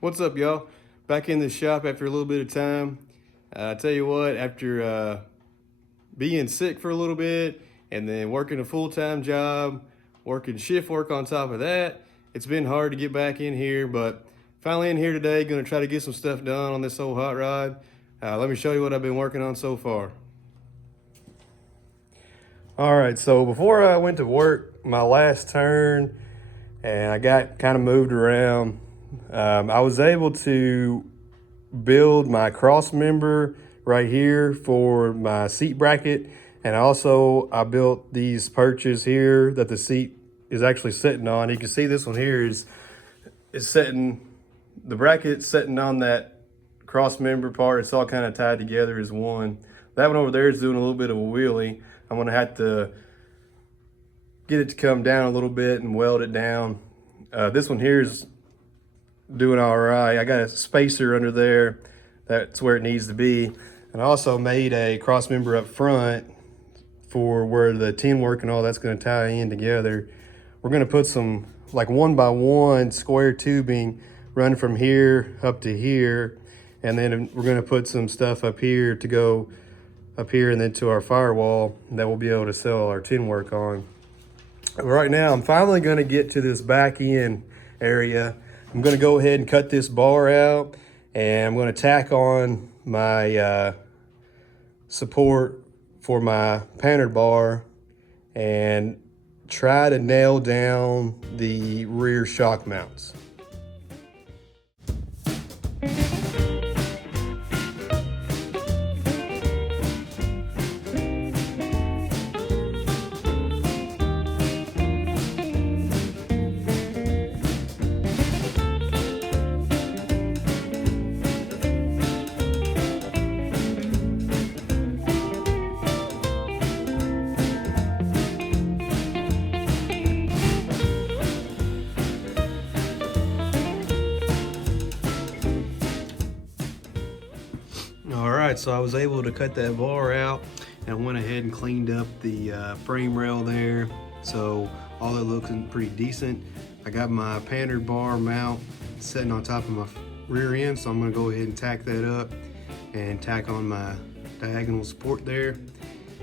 What's up, y'all? Back in the shop after a little bit of time. I tell you what, after being sick for a little bit and then working a full-time job, working shift work on top of that, it's been hard to get back in here, but finally in here today, gonna try to get some stuff done on this old hot rod. Let me show you what I've been working on so far. All right, so before I went to work, my last turn, and I got kind of moved around. I was able to build my cross member right here for my seat bracket, and also I built these perches here that the seat is actually sitting on. You can see this one here is sitting, the bracket sitting on that cross member part. It's all kind of tied together as one. That one over there is doing a little bit of a wheelie. I'm gonna have to get it to come down a little bit and weld it down. This one here is doing all right. I got a spacer under there. That's where it needs to be. And I also made a cross member up front for where the tin work and all that's gonna tie in together. We're gonna put some like 1x1 square tubing run from here up to here. And then we're gonna put some stuff up here to go up here and then to our firewall that we'll be able to sell our tin work on. Right now, I'm finally gonna get to this back end area. I'm gonna go ahead and cut this bar out, and I'm gonna tack on my support for my Panhard bar and try to nail down the rear shock mounts. All right, so I was able to cut that bar out and went ahead and cleaned up the frame rail there. So all that looking pretty decent. I got my Panhard bar mount sitting on top of my rear end, so I'm gonna go ahead and tack that up and tack on my diagonal support there.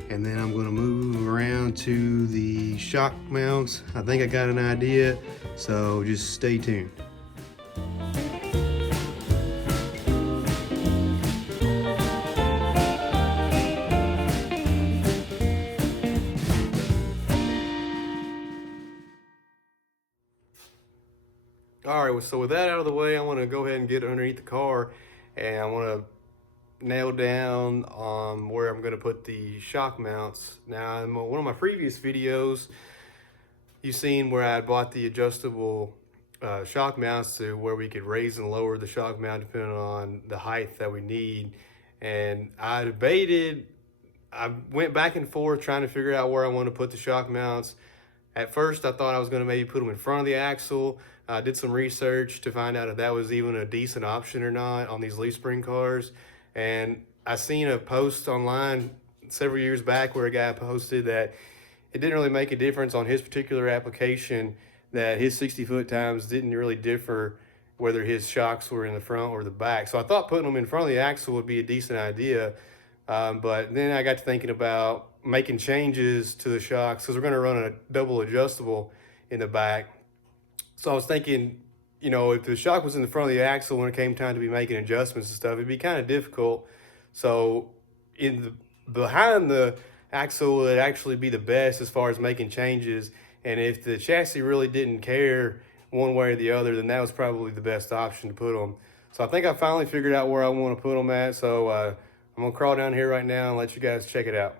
And then I'm gonna move around to the shock mounts. I think I got an idea, so just stay tuned. All right, so with that out of the way, I want to go ahead and get underneath the car, and I want to nail down where I'm going to put the shock mounts. Now, in one of my previous videos, you've seen where I bought the adjustable shock mounts to where we could raise and lower the shock mount depending on the height that we need. And I debated, I went back and forth trying to figure out where I want to put the shock mounts. At first, I thought I was going to maybe put them in front of the axle. I did some research to find out if that was even a decent option or not on these leaf spring cars. And I seen a post online several years back where a guy posted that it didn't really make a difference on his particular application, that his 60-foot times didn't really differ whether his shocks were in the front or the back. So I thought putting them in front of the axle would be a decent idea. But then I got to thinking about making changes to the shocks because we're going to run a double adjustable in the back. So I was thinking, you know, if the shock was in the front of the axle when it came time to be making adjustments and stuff, it'd be kind of difficult. So behind the axle would actually be the best as far as making changes. And if the chassis really didn't care one way or the other, then that was probably the best option to put them. So I think I finally figured out where I want to put them at. So I'm gonna crawl down here right now and let you guys check it out.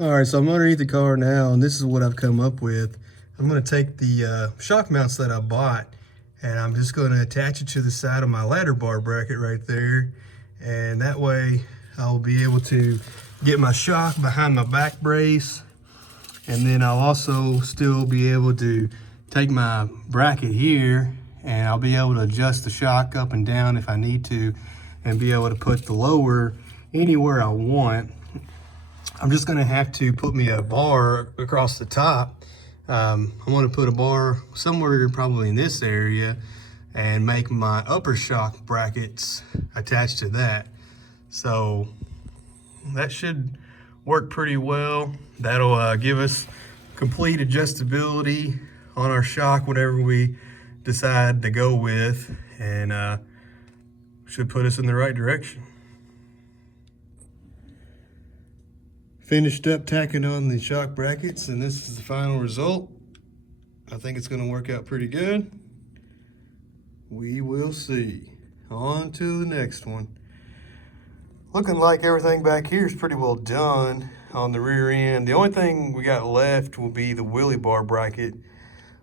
All right, so I'm underneath the car now, and this is what I've come up with. I'm gonna take the shock mounts that I bought, and I'm just gonna attach it to the side of my ladder bar bracket right there. And that way I'll be able to get my shock behind my back brace. And then I'll also still be able to take my bracket here, and I'll be able to adjust the shock up and down if I need to, and be able to put the lower anywhere I want. I'm just gonna have to put me a bar across the top. I wanna put a bar somewhere probably in this area, and make my upper shock brackets attached to that. So that should work pretty well. That'll give us complete adjustability on our shock, whatever we decide to go with, and should put us in the right direction. Finished up tacking on the shock brackets, and this is the final result. I think it's going to work out pretty good. We will see. On to the next one. Looking like everything back here is pretty well done on the rear end. The only thing we got left will be the wheelie bar bracket,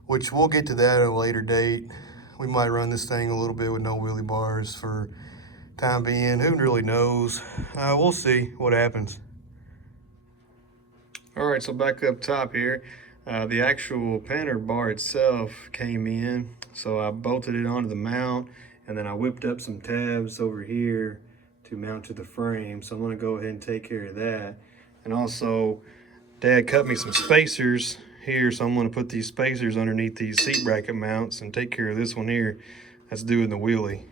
which we'll get to that at a later date. We might run this thing a little bit with no wheelie bars for time being. Who really knows? We'll see what happens. All right, so back up top here, the actual Panhard bar itself came in, so I bolted it onto the mount, and then I whipped up some tabs over here to mount to the frame. So I'm gonna go ahead and take care of that. And also, Dad cut me some spacers here, so I'm gonna put these spacers underneath these seat bracket mounts and take care of this one here that's doing the wheelie.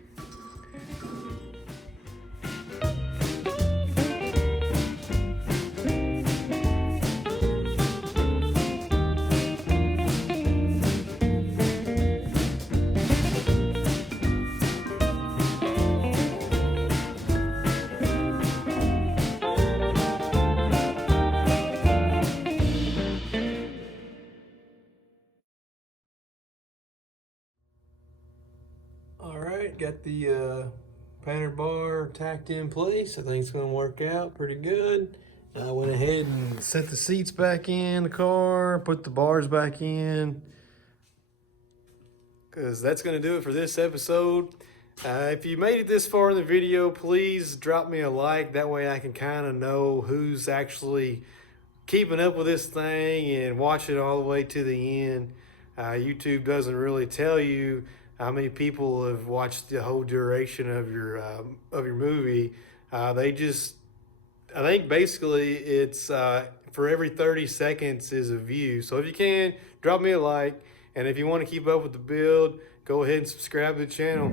All right, got the Panhard bar tacked in place. I think it's gonna work out pretty good. I went ahead and set the seats back in the car, put the bars back in, because that's gonna do it for this episode. If you made it this far in the video, please drop me a like. That way I can kind of know who's actually keeping up with this thing and watch it all the way to the end. YouTube doesn't really tell you how many people have watched the whole duration of your movie. They just, I think basically it's for every 30 seconds is a view. So if you can, drop me a like, and if you want to keep up with the build, go ahead and subscribe to the channel.